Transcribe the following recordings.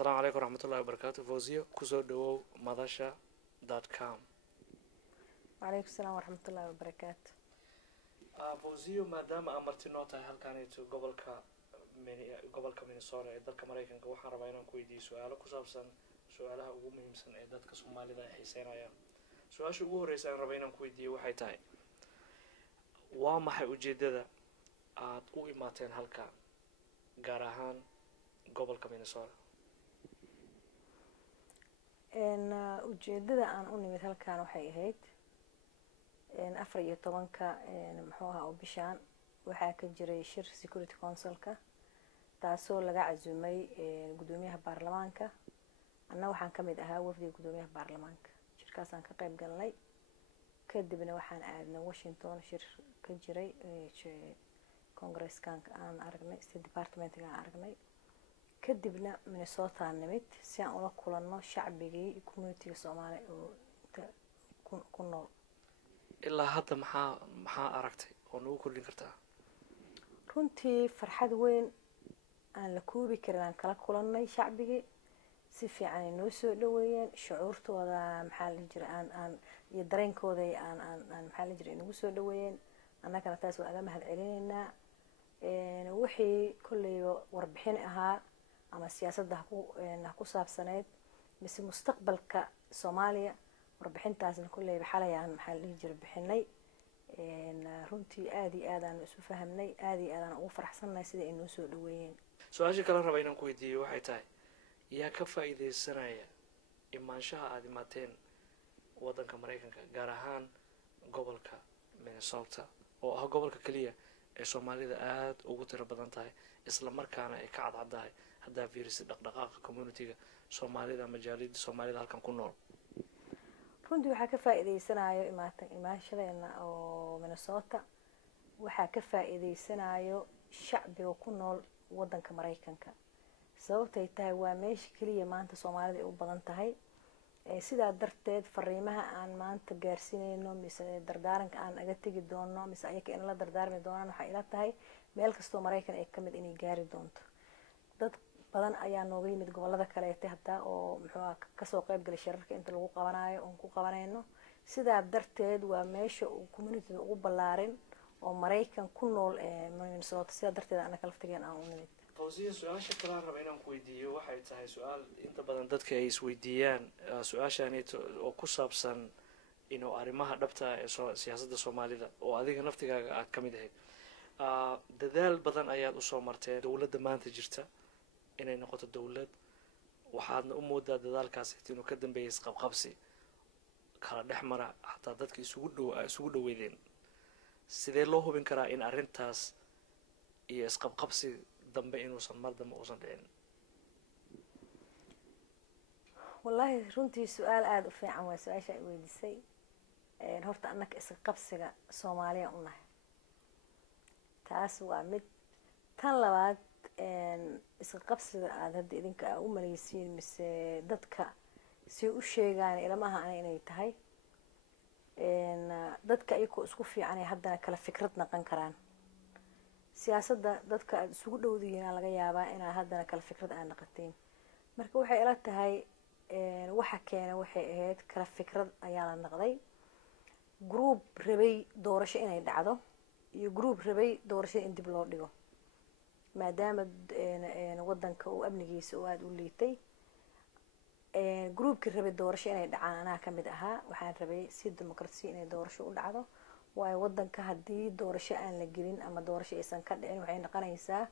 السلام عليكم ورحمة الله وبركاته. فوزيو كسو دو مدشا دوت كوم. وعليكم السلام ورحمة الله وبركاته. فوزيو ما دام أمرتي نوتا هل كانت gobolka Minnesota ee dalka Mareykanka waxaan rabaa inaan ku weydiiyo su'aalo ku saabsan su'aalaha ugu muhiimsan ee dadka Soomaalida ay xiiseynayaan. Su'aasha ugu horeysa aan rabaa inaan ku weydiiyo waxay tahay waa maxay ujeedada aad u imaateen halka gaar ahaan gobolka Minnesota? ujeedada aan u nimid halkan waxay ahayd 14 muxuu ahaa oo bishaan waxaa ka jiray shir security councilka taasoo laga cazumay gudoomiyaha baarlamaanka. anna waxaan ka mid ahaa wafdiga gudoomiyaha baarlamaanka. shirkaasaan ka qayb galnay kadibna waxaan aadnay Washington shir ka jiray congresskan aan aragnay state departmentga aan aragnay kadibna Minnesota nimid si aan ula kulanno shacbigii community Soomaali oo ku nool. ilaa hadda maxaa aragtay oo nagu kordhin kartaa? runtii farxad weyn aan la koobi karin aan kala kulannay shacbigii si fiican ay noo soo dhaweeyeen shucuurtooda maxaa la jira aan iyo dareenkooda aan maxaa la jira nagu soo dhaweeyeen annagana taas waa aga mahad celinaynaa. wixii kulliyo warbixin ahaa ama siyaasadda ha ku saabsaneed mise mustaqbalka Soomaaliya warbixintaasna kulliyo xalayaan maxaa la jira bixinay. runtii aad iyo aad aan isu fahamnay aad iyo aad aan ugu faraxsanahay sida ay noo soo dhaweeyeen. su-aasha kale raba inaan ku weydiiyo waxay tahay yaa ka faa'iideysanaya imaanshaha aad imaateen waddanka Mareykanka gaar ahaan gobolka Minnesota oo ah gobolka kaliya ee Soomaalida aad ugu tiro badan tahay isla markaana ay ka cadcadahay hadda fiirisi dhaqdhaqaaqa community-ga Soomaalida majaalida Soomaalida halkan ku nool. runtii waxaa ka faa'iideysanayo imaashadeena oo Minnesota waxaa ka faa'iideysanayo shacbiga ku nool waddanka Mareykanka sababtay tahay waa meesha kaliya maanta Soomaalida u badan tahay. sidaa darteed fariimaha aan maanta gaarsiinayno mise dardaaranka aan aga tagi doono mise ayaka in la dardaarmi doonaan waxa ila tahay meel kastoo Mareykan ay kamid inay gaari doonto. dad badan ayaa nooga yimid gobolada kale hataa oo muxuu ka soo qayb galay shirarka inta lagu qabanayo oo ku qabanayno. sidaa darteed waa meesha uu community ugu ballaarin oo Mareykan ku nool Minnesota. sidaa darteed ana kala ftigeen aan u nimid. fawziya su-aasha kale aan raba inaan ku weydiiyo waxay tahay su-aal inta badan dadka ay isweydiiyaan su-aashani oo ku saabsan inuu arrimaha dhabta ee siyaasadda Soomaalida oo adiga naftigaaga aad ka mid ahayd. dadaal badan ayaad u soo marteen dowladda maanta jirta inay noqoto dowlad waxaadna u moodaa dadaalkaasi inuu ka dambeeyay isqabqabsi kala dhex mara xataa dadka isugu dhaweydeen. sidee loo hubin karaa in arrintaas iyo isqabqabsi dambe inuusan mar dambe uusan dhicin? wallahi runtii su-aal aad u fiican waa su-aasha ay weydiisay. horta annaka isqabsiga Soomaaliya u nahay taas waa mid. tan labaad isqabsiga aad hadda idinka u maleysiin mise dadka si u sheegaan ilmaha ana inay tahay dadka ayagoo isku fiican ay haddana kala fikrad naqan karaan. siyaasadda dadka aad isugu dhowdihiin laga yaabaa inaa haddana kala fikrad aan naqateen. marka waxay ila tahay waxa keena waxay ahayd kala fikrad ayaa la naqday. group rabay doorasho inay dhacdo iyo group rabay doorasho in dib loo dhigo maadaama waddanka uu amnigiisa oo aad u liitay. groupkii rabay doorasho inay dhacaan anaa ka mid ahaa. waxaan rabay si dimuqraasi inay doorasho u dhacdo waayo waddanka haddii doorasho aan la gelin ama doorasho aysan ka dhicin waxay noqonaysaa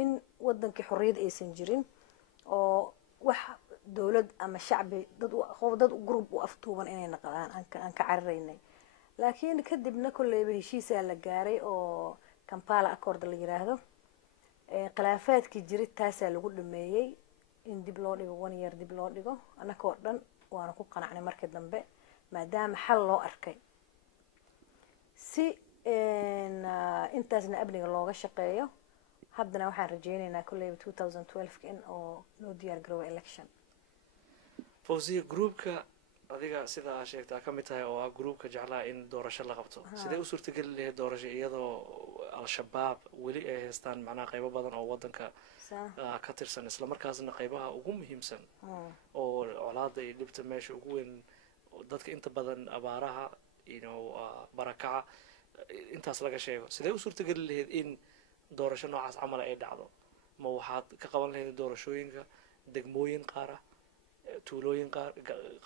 in waddankii xorriyad aysan jirin oo wax dowlad ama shacbi dad group u aftuuban inay noqdaan aan ka cararaynay. laakiin kadibna kolleyba heshiisaa la gaaray oo Kampala Accord la yiraahdo. khilaafaadkii jiray taasaa lagu dhameeyay in dib loo dhigo 1 year dib loo dhigo. annagoo dhan waana ku qanacnay markii dambe maadaama xal loo arkay si intaasna amniga looga shaqeeyo. haddana waxaan rajaynaynaa kolleyba 2012 in oo loo diyaar garoobo election. fawziya groupka adiga sida aad sheegtay ka mid tahay oo ah groupka jeclaa in doorasho la qabto sidee u suurtageli lahayd doorasho iyadoo al-shabaab weli ay haystaan macnaha qaybo badan oo waddanka ka tirsan isla markaasna qaybaha ugu muhiimsan oo colaada iyo dhibta meesha ugu weyn dadka inta badan abaaraha barakaca intaas laga sheego sidee u suurtageli lahayd in doorasho noocaas camala ay dhacdo ma waxaad ka qaban lahayd doorashooyinka degmooyin qaar ah tuulooyin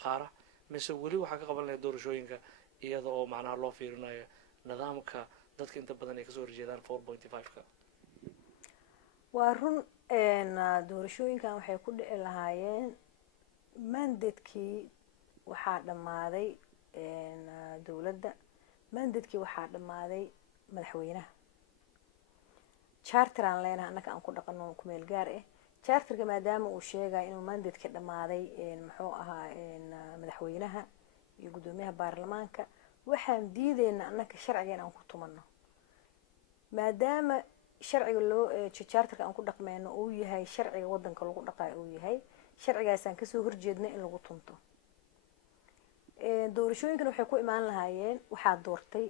qaar ah mise weli waxaa ka qaban lahayd doorashooyinka iyada oo macnaha loo fiirinayo nidaamka dadka inta badan ay kasoo horjeedaan 4.5ka waa run doorashooyinkan waxay ku dhici lahaayeen mandatekii waxaa dhammaaday dowladda mandatekii waxaa dhammaaday madaxweynaha charter aan leenahay annaka aan ku dhaqano ku meel gaar ah charterka maadaama uu sheegayo inuu mandatekii dhammaaday muxuu ahaa madaxweynaha iyo guddoomiyaha baarlamaanka waxaan diideyna annaka sharciga inaan ku tumano maadaama sharciga loo charterka aan ku dhaqmeyno uu yahay sharciga waddanka lagu dhaqaayo uu yahay sharcigaasaan kasoo horjeedna in lagu tunto doorashooyinkan waxay ku imaan lahaayeen waxaa doortay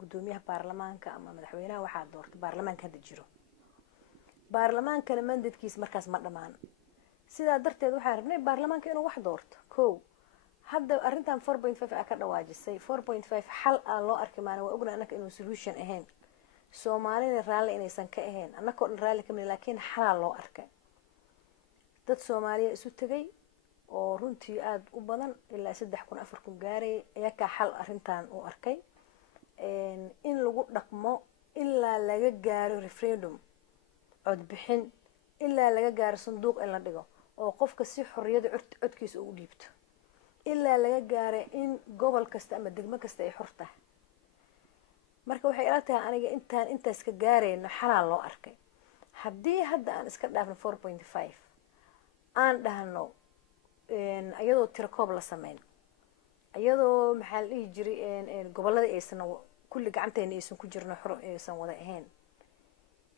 guddoomiyaha baarlamaanka ama madaxweynaha waxaa doortay baarlamaanka hadda jiro baarlamaankana mandadkiisa markaas ma dhamaan sidaa darteed waxaan rabnay baarlamaanka inuu wax doorto ko hadda arrintan 4.5 aa ka dhawaajisay 4.5 xal aan loo arki maana waa ogna annaka inuu solution ahayn soomaalina raalli inaysan ka ahayn annakoo dhan raalli ka mid laakiin xalaa loo arkay dad soomaaliya isu tegay oo runtii aada u badan ilaa 3,000 4,000 gaarayay ayaa kaa xal arrintan u arkay in lagu dhaqmo ilaa laga gaaro referendum codbixin ilaa laga gaaro sanduuq in la dhigo oo qofka si xorriyada codkiisa ugu dhiibto ilaa laga gaaro in gobol kasta ama degmo kasta ay xor tahay marka waxay ila tahay aniga intaas ka gaarayno xalaa loo arkay haddii hadda aan iska dhaafno 4.5 aan dhahno iyadoo tirakoob la sameyn iyadoo maxaa la dhihi jiray gobolada aysan kulli gacanteena aysan ku jirno xor aysan wada ahayn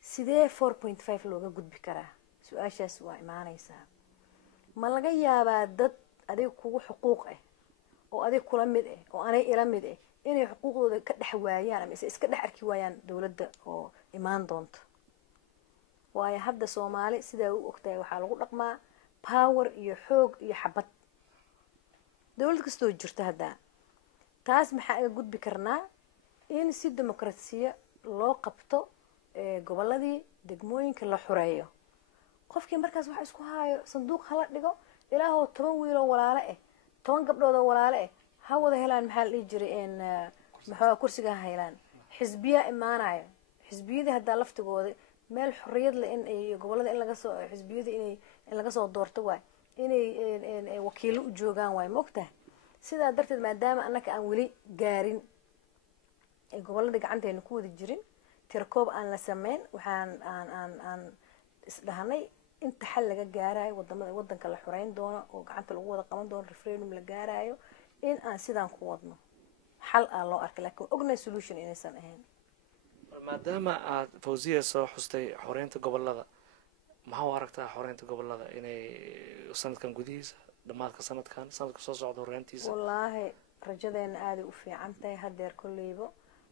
sidee 4.5 looga gudbi karaa su-aashaas waa imaanaysaa ma laga yaabaa dad adiga kugu xuquuq ah oo adiga kula mid ah oo anay ila mid ah inay xuquuqdooda ka dhex waayaan ama iska dhex arki waayaan dowladda oo imaan doonto waayo hadda soomaali sidaa u ogtahay waxaa lagu dhaqmaa power iyo xoog iyo xabad dowlad kastoo jirto haddaa taas maxaa aga gudbi karnaa in si dimuqraasiya loo qabto goboladii degmooyinka la xureeyo qofkii markaas waxa isku haayo sanduuq hala dhigo ilaahoo 10 wiiloo walaale ah 10 gabdhoodoo walaale ah ha wada helaan maxaa la dhihi jiray maxaa kursiga ha helaan xisbiya imaanayo xisbiyada haddaa laftigooda meel xorriyad leh in ay gobolada in laga soo xisbiyada in laga soo doorto waay inay wakiilo u joogaan waay moogtahay sidaa darteed maadaama annaka aan weli gaarin gobolada gacanteena ku wada jirin tirakoob aan la sameyn waxaan aan isdhahnay inta xal laga gaarayo waddanka la xoreyn doono oo gacanta lagu wada qaban doono referendum la gaarayo in aan sidaan ku wadno xal aan loo arkay laakiin ognahay solution inaysan ahayn maadaama aad fawziya soo xustay xoreynta gobolada maxaa u aragtaa xoreynta gobolada inay sanadkan gudihiisa dhammaadka sanadka soo socda horeyntiisa wallaahi rajadeena aaday u fiican tahay hadeer kolleybo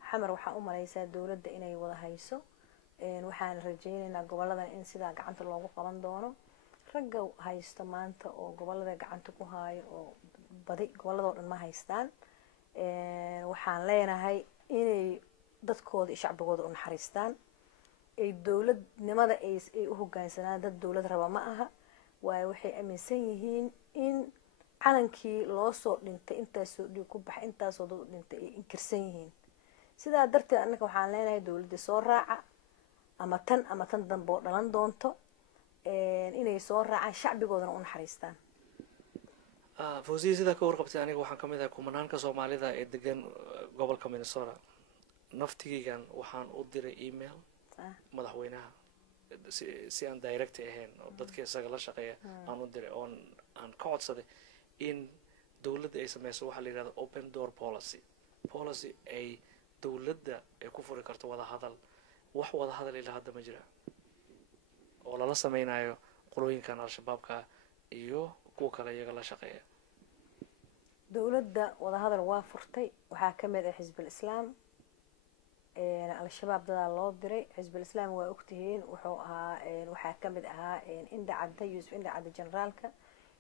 xamar waxaa u malaysaa dowladda inay wada hayso waxaan rajaynaynaa goboladan in sidaa gacanta loogu qaban doono ragga haysto maanta oo gobolada gacanta ku haayo oo badi goboladoo dhan ma haystaan waxaan leenahay inay dadkooda iyo shacbigooda u naxariistaan ay dowladnimada ay u hogaansanaan dad dowlad raba ma aha waayo waxay aaminsan yihiin in calankii loo soo dhintay intaasoo dhiig ku baxay intaasoo dad u dhintay ay inkirsan yihiin sidaa darteed annaka waxaan leenahay dowladda soo raaca ama tan dambe oo dhalan doonto inay soo raacaan shacbigoodana u naxariistaan fawziya sidaa ka warqabtay aniga waxaan kamid ahay kumanaanka soomaalida ee degan gobolka minnesota naftigeygan waxaan u diray email madaxweynaha si aan direct ahayn oo dadka isaga la shaqeeya aan u diray oon aan ka codsaday in dowladda ay sameyso waxaa la yihahda open door policy ay dowladda ay ku furi karto wadahadal wax wadahadal ilaa hadda ma jira oo lala sameynayo qolooyinkan al-shabaabka iyo kuwa kale iyaga la shaqeeya dowladda wadahadal waa furtay waxaa kamid ah xisbul islaam al-shabaab dadaa loo diray xisbul islaam waa ogtihiin wuxuu ahaa waxaa kamid ahaa indha cadda yuusuf indha cadda generaalka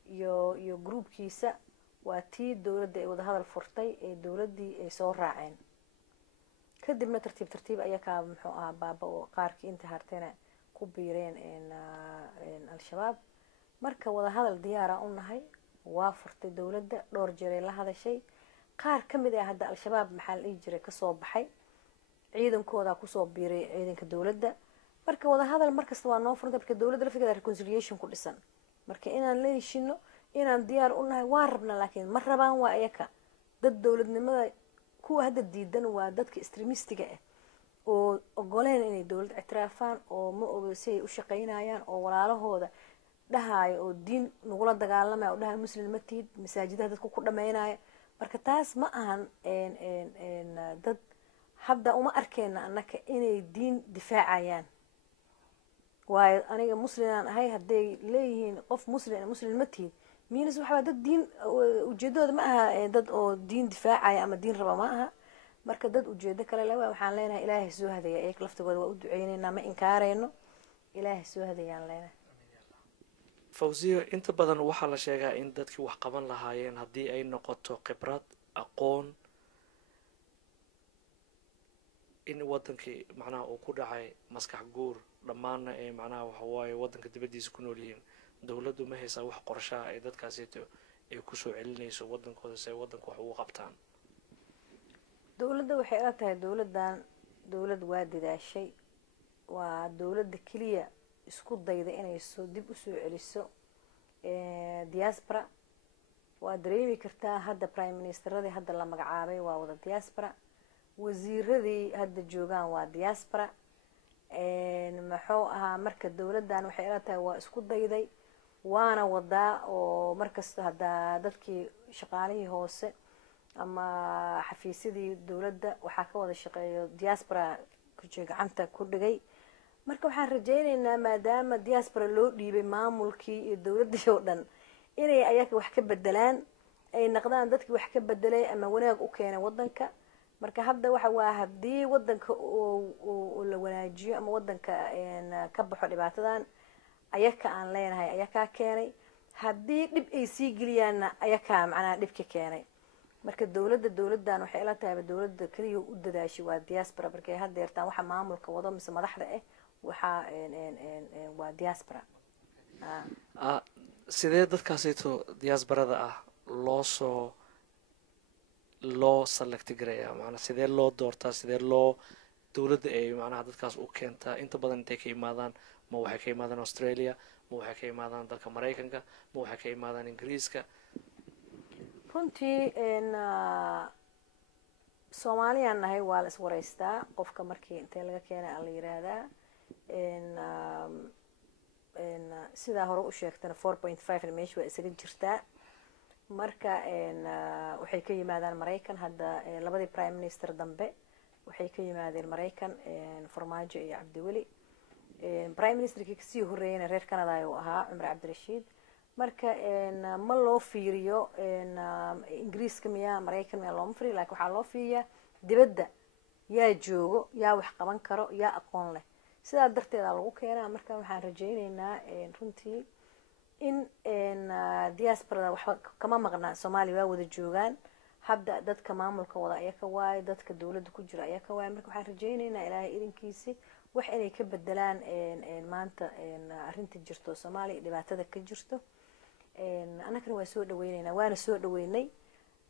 iyo groupkiisa waa tii dowladda ay wada hadal furtay ee dowladdii ay soo raaceen kadibna tartiib tartiib ayakaa muxuu ahaa baaba oo qaarkii inta hartena ku biireen al-shabaab marka wada hadal diyaara u nahay waa furtay dowladda dhowr jeeray la hadashay qaar kamid ah hadda al-shabaab maxaa la dhihi jiray kasoo baxay ciidankooda kusoo biiray ciidanka dowladda marka wada hadal markasta waa noo furantay marka dowladda laftigeeda reconciliation ku dhisan marka inaan la heshino inaan diyaar u nahay waa rabna laakiin ma rabaan waa ayaka dad dowladnimada kuwa hadda diidan waa dadka extremistiga ah oo ogoleen inay dowlad ictiraafaan oo ma ogo si ay u shaqaynayaan oo walaalahooda dhahaayo oo diin nagula dagaalamaya oo dhahay muslim ma tihid masaajidaha dadku ku dhamaynaya marka taas ma ahan dad hadda uma arkeyna annaka inay diin difaacayaan waayo aniga muslimaan ahay hadday leeyihiin qof muslim ma tihid miinas waxaa dad diin ujeedadooda ma aha dad oo diin difaacaya ama diin raba ma aha marka dad ujeedo kale le waxaan leenahay ilaahay soo hadaya iyaga laftigooda waa u duceyneynaa ma inkaareyno ilaahay soo hadayaan leenahay fawziyo inta badan waxaa la sheegaa in dadkii wax qaban lahaayeen haddii ay noqoto khibrad aqoon in wadankii macnaha uu ku dhacay maskax guur dhammaanna ee macnaha waxawaaye wadanka dibaddiisa ku nool yihiin dowladdu ma haysaa wax qorshaha ay dadkaasito ay kusoo celinayso wadankooda si ay wadanka wax ugu qabtaan dowladda waxay ila tahay dowladdan dowlad waa dadaashay waa dowladda keliya isku dayda inay dib usoo celiso diaspora waa dareemi kartaa hadda prime ministeradii hadda la magacaabay waa wada diaspora wasiiradii hadda joogaan waa diaspora muxuu ahaa marka dowladdan waxay ila tahay waa isku dayday waana wadaa oo markasta haddaa dadkii shaqaalihii hoose ama xafiisyadii dowladda waxaa ka wada shaqeeyo diaspora gacanta ku dhigay marka waxaan rajayneynaa maadaama diaspora loo dhiibay maamulkii iyo dowladdii oo dhan inay ayaga wax ka bedelaan ay naqdaan dadkii wax ka bedelay ama wanaag u keenay wadanka marka hadda waxa waa haddii wadanka la wanaajiyo ama wadanka ka baxo dhibaatadan ayaka aan leenahay ayakaa keenay haddii dhib ay sii geliyaanna ayakaa macnaha dhibka keenay marka dowladdan waxay ila tahay dowladda keliya u dadaashay waa diaspora markay hadeertaan waxa maamulka wado mise madaxda ah waxaa waa diaspora sidee dadkaasito diasporada ah loo selecti garaya maanaa sidee loo doortaa sidee loo dowladda ay macnaha dadkaas u keentaa inta badan intay ka imaadaan ma waxay ka imaadaan australia ma waxay ka imaadaan dalka maraykanka ma waxay ka imaadaan ingiriiska runtii soomaaliyaan nahay waa la iswareystaa qofka markii intee laga keenay a la yiraahdaa sidaa hore u sheegtana 4.5 meesha waa isaga jirtaa marka waxay ka yimaadaan maraykan hadda labadii prime minister dambe waxay ka yimaadeen maraykan farmaajo iyo cabdiweli prime ministerkii kasii horeeyana reer canada ayuu ahaa cumar cabdirashiid marka ma loo fiiriyo ingiriiska miyaa maraykan miyaa looma fiiriyo lakin waxaa loo fiiriyaa dibadda yaa joogo yaa wax qaban karo yaa aqoon leh sidaa darteeda lagu keenaa marka waxaan rajayneynaa runtii in diasporada waxba kama maqnaa soomaaliya waa wada joogaan hadda dadka maamulka wada ayaka waayo dadka dowladda ku jira ayaka waayo marka waxaan rajayneynaa ilaahay idinkiisi wax inay ka bedelaan maanta arrinta jirto soomaaliya dhibaatada ka jirto annagana waa soo dhaweyneynaa waana soo dhaweynay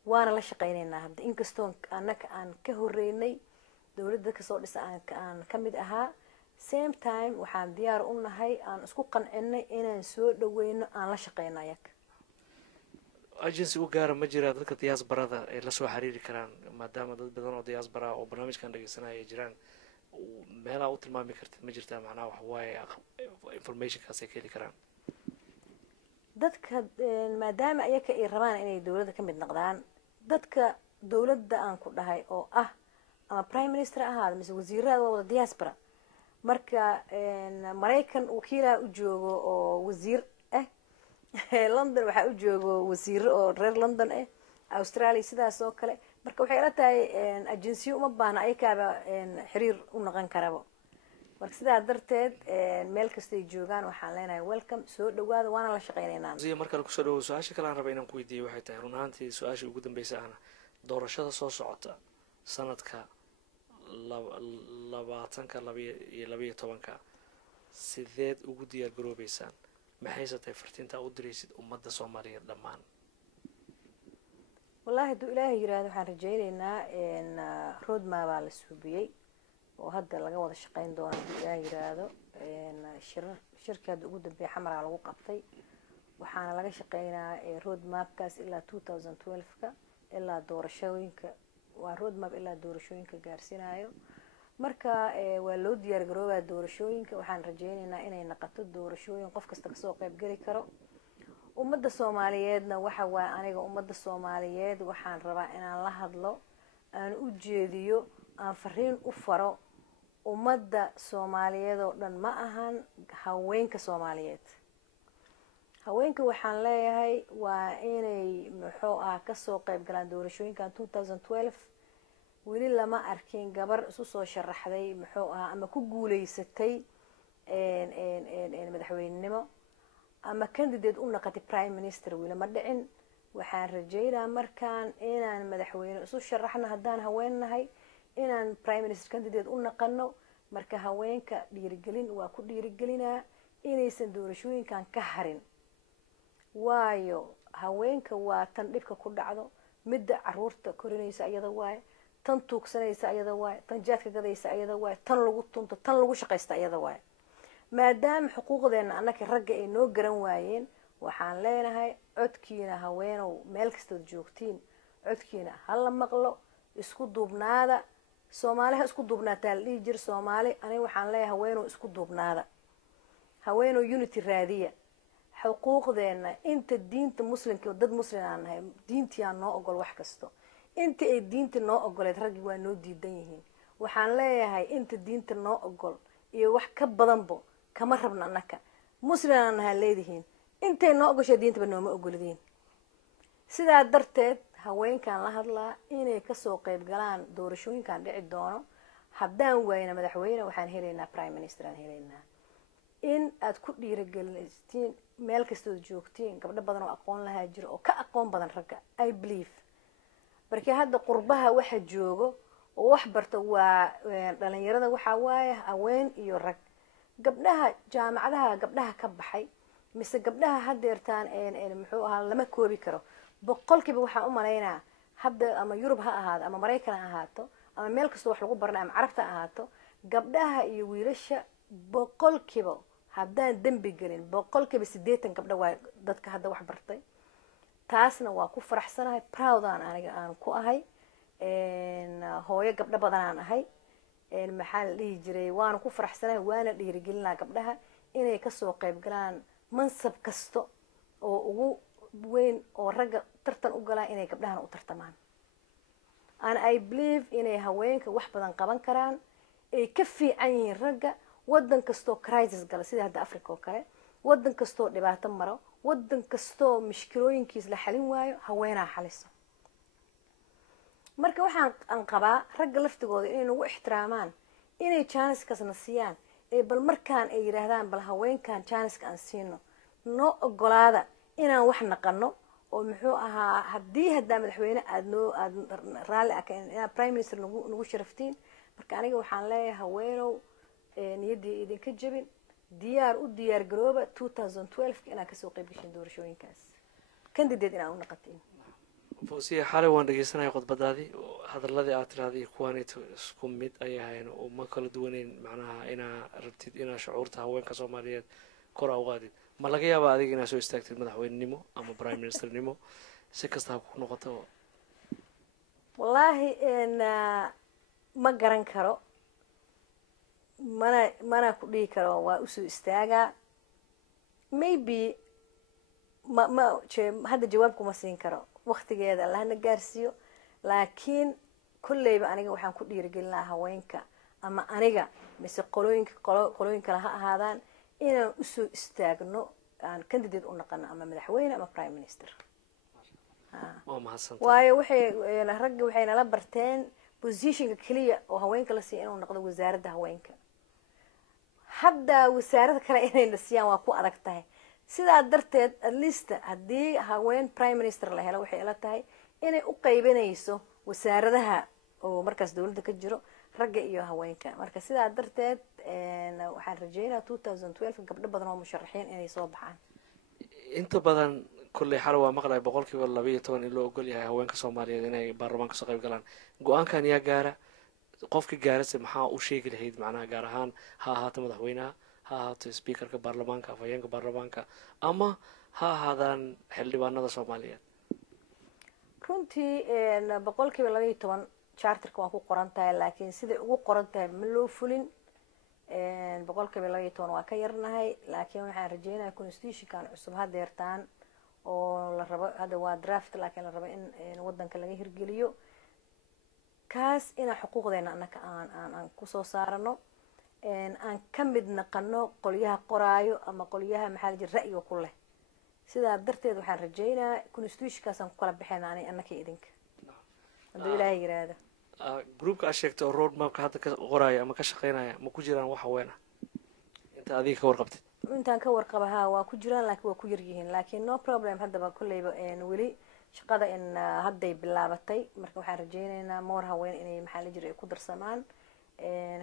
waana la shaqeyneynaa hadda inkastoo annaga aan ka horeynay dowladda kasoo dhisa aan kamid ahaa same time waxaan diyaar u nahay aan isku qancinay inaan soo dhaweyno aan la shaqeyno ayaga agency u gaara ma jiraa dadka diasporada ay lasoo xiriiri karaan maadaama dad badan oo diaspora oo barnaamijkan dhegeysanaya ay jiraan meelaha u tilmaami kartid ma jirtaa macnaha waxawaaye informationkaas ay ka heli karaan dadka maadaama ayaka ay rabaan inay dowladda kamid noqdaan dadka dowladda aan ku dhahay oo ah ama prime minister ahaada mise wasiirada waa wada diaspora marka maraykan wakiilaa u joogo oo wasiir ah london waxaa u joogo wasiiro oo reer london ah australia sidaas oo kale marka waxay ila tahay agency uma baahna ayakaaba xiriir u noqon karabo marka sidaa darteed meel kastay joogaan waxaan leenahay welcome soo dhawaada waana la shaqeynaynaa ziya markale kusoo dhawow su-aasha kale aan raba inaan ku weydiiyo waxay tahay run ahaantii su-aashii ugu dambeysay ahna doorashada soo socota sanadka 2022 sideed ugu diyaar garoobeysaan maxayse tahay fartiintaa u diraysid ummadda soomaaliyeed dhammaan wallahi hadduu ilaahay yiraahdo waxaan rajaynaynaa roadmap baa la suubiyey oo hadda laga wada shaqeyn doono hadduu ilaahay yiraahdo shirka hadda ugu dambeeya xamaraa lagu qabtay waxaana laga shaqeynaa roadmapkaas ilaa 2012ka ilaa doorashooyinka waa roadmap ilaa doorashooyinka gaarsiinayo marka waa loo diyaar garoobaa doorashooyinka waxaan rajaynaynaa inay noqoto doorashooyin qof kasta kasoo qayb geli karo ummadda soomaaliyeedna waxa waaye aniga ummadda soomaaliyeed waxaan rabaa inaan la hadlo aan u jeediyo aan fariin u faro ummadda soomaaliyeed oo dhan ma ahan haweenka soomaaliyeed haweenka waxaan leeyahay waa inay muxuu kasoo qayb galaan doorashooyinkan 2012 weli lama arkin gabar isu soo sharaxday muxuu ama ku guuleysatay madaxweynenimo ama candidate u noqotay prime minister weli ma dhicin waxaan rajaynaa markaan inaan madaxweyne isu sharaxno haddaan haween nahay inaan prime minister candidate u noqono marka haweenka dhiirigelin waa ku dhiirigelinaa inaysan doorashooyinkan ka harin waayo haweenka waa tan dhibka ku dhacdo midda caruurta korinaysa iyada waaye tan tuugsanaysa iyada waaye tan jaadka gadaysa iyada waaye tan lagu tunto tan lagu shaqaysta iyada waaye maadaama xuquuqdeena annaka ragga ay noo garan waayeen waxaan leenahay codkiina haweenow meel kastood joogtiin codkiina hala maqlo isku duubnaada soomaali ha isku duubnaataa la dhihi jir soomaali aniga waxaan leeyahay haweenow isku duubnaada haweenow unity raadiya xuquuqdeena inta diinta muslimka dad muslim aan nahay diintiyaa noo ogol wax kasto inta ay diinta noo ogoleed raggi waa noo diidan yihiin waxaan leeyahay inta diinta noo ogol iyo wax ka badanbo kama rabna annaka muslim aan nahaa leedihiin intay noo ogoshaa diintaba nooma ogoladiin sidaa darteed haweenkaan la hadlaa inay kasoo qayb galaan doorashooyinkaan dhici doono haddaan waayna madaxweyne waxaan helaynaa prime minister aan helaynaa in aad ku dhiirigelistiin meel kastood joogtiin gabdho badan oo aqoon lahaa jiro oo ka aqoon badan ragga I believe markii hadda qurbaha waxa joogo oo wax barta waa dhalinyarada waxaa waaye haween iyo rag gabdhaha jaamacadaha gabdhaha ka baxay mise gabdhaha hadeertaan muxuu ahaa lama koobi karo boqolkiiba waxaan u malaynaa hadda ama yurub ha ahaado ama maraykan ha ahaato ama meel kastoo wax lagu barnay ama carabta ha ahaato gabdhaha iyo wiilasha boqolkiiba haddaan dembi gelin boqolkiiba 80 gabdha waa dadka hadda wax bartay taasna waa ku faraxsanahay proudaan aniga aan ku ahay hooyo gabdho badan aan ahay maxaa la dhihi jiray waana ku faraxsanahay waana dhiirigelinaa gabdhaha inay kasoo qayb galaan mansab kasta oo ugu weyn oo ragga tartan u galaan inay gabdhahana u tartamaan and I believe inay haweenka wax badan qaban karaan ay ka fiican yihiin ragga wadan kastoo crisis gala sida hadda Africa oo kale wadan kastoo dhibaato maro wadan kastoo mushkilooyinkiis la xalin waayo haweenaa xaliso marka waxaan qabaa ragga laftigooda inay nagu ixtiraamaan inay janiskaasna siiyaan ee bal markaan ay yiraahdaan bal haweenkan janiska aan siino noo ogolaada inaan wax naqano oo muxuu ahaa haddii haddaa madaxweyne aad raalli inaad prime minister nagu sharaftiin marka aniga waxaan leeyahay haweenow niyaddii idinka jabin diyaar garooba 2012 inaad kasoo qayb gashin doorashooyinkaas candidate inaad u noqotiin fawsiya xalay waan dhegeysanaya khudbadaadii hadaladii aad tiraahday kuwaanayto isku mid ay ahayn oo ma kala duwaneyn macnaha inaa rabtid inaa shucuurta haweenka soomaaliyeed kor u qaadid ma laga yaabaa adiga inaa soo istaagtid madaxweynenimo ama prime ministernimo si kasta ha ku noqoto wallaahi ma garan karo mana ku dhihi karo waa usoo istaagaa maybe hadda jawaabkuma siin karo waktigeeda allahna gaarsiiyo laakiin kolleyba aniga waxaan ku dhiirigelinaa haweenka ama aniga mise qolooyin kale ha ahaadaan inaan usoo istaagno aan candidate u noqono ama madaxweyne ama prime minister waa mahadsantahay waayo ragga waxay nala barteen positionka keliya oo haweenka la siiya inuu noqdo wasaaradda haweenka. hadda wasaarada kale inayna siiyaan waa ku adag tahay. sidaa darteed at least haddii haween prime minister la helo waxay ila tahay inay u qaybinayso wasaaradaha oo markaas dawladda ka jiro ragga iyo haweenka. marka sidaa darteed waxaan rajeynayaa 2012 gabdho badan oo musharaxiin inay soo baxaan. inta badan kulley xal waa maqlay 12% in loo ogol yahay haweenka Soomaaliyeed inay baarlamaanka soo qayb galaan. go-aankan yaa gaara qofka gaaraysa maxaa u sheegi lahayd macnaha gaar ahaan ha ahaato madaxweynaha ha ahaato speakerka baarlamaanka afhayeenka baarlamaanka ama ha ahaadaan xildhibaanada Soomaaliyeed? runtii 12% charterka waa ku qoran tahay laakiin siday ugu qoran tahay ma loo fulin. 12% waa ka yarnahay laakiin waxaan rajeynayaa constitutionkan cusub hadeertaan oo la rabo hadda waa draft laakiin la rabo in wadanka laga hirgeliyo kaas ina xuquuqdeena annaka aan ku soo saarano aan ka mid naqano qolyaha qoraayo ama qolyaha maxaa la jira ra'yiga ku leh. sidaa darteed waxaan rajeynayaa constitutionkaas aan ku kala bixina annaka idinka hadduu ilaahay yiraahdo. groupka aad sheegtay oo road mapka hadda ka qoraayo ama ka shaqeynaya ma ku jiraan wax haween ah inta adiga ka warqabtid? intaan ka warqabaha waa ku jiraan laakiin waa ku yar yihiin laakiin no problem haddaba kolleyba weli shaqada in hadday bilaabatay marka waxaan rajeynaynaa moor haween inay maxaa la jira ay ku darsamaan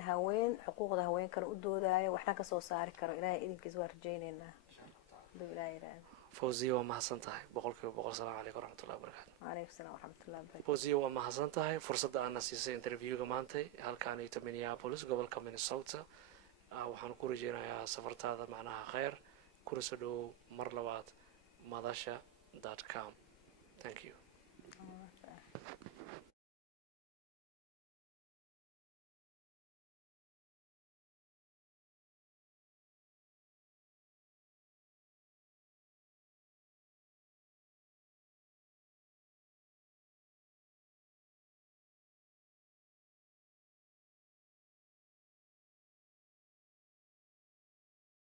haween xuquuqda haweenkana u doodaayo waxna kasoo saari karo ilaahay idinkiis waa rajeynaynaa hadduu ilaahay yiraahdo. fawziya waa mahadsan tahay 100% salaamu calaykum waraxmatullahi wabarakaatu. وعليكم السلام ورحمة الله وبركاته. fawziya waa mahadsan tahay fursadda aana siisay interviewga maantay halkaanayto Minneapolis gobolka Minnesota. waxaan ku rajeynayaa safartaada macnaha khayr kuna soo dhow mar labaad madasha.com. thank you.